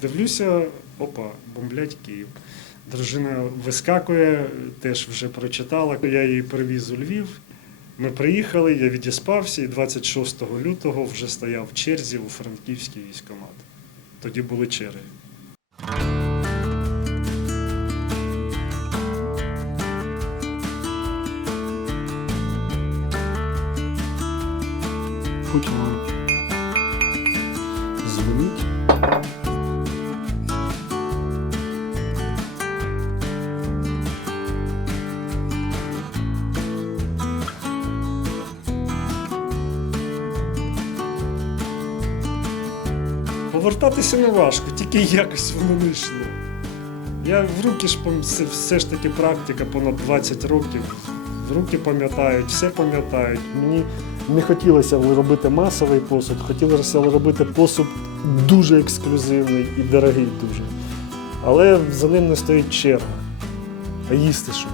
Дивлюся, опа, бомблять Київ. Дружина вискакує, теж вже прочитала. Я її привіз у Львів. Ми приїхали, я відіспався, і 26 лютого вже стояв в черзі у франківський військкомат. Тоді були черги. Путіна Повертатися не важко, тільки якось воно не йшло. Я в руки ж все ж таки практика понад 20 років. В руки пам'ятають, все пам'ятають. Мені не хотілося робити масовий посуд, хотілося робити посуд дуже ексклюзивний і дорогий дуже. Але за ним не стоїть черга. А їсти що?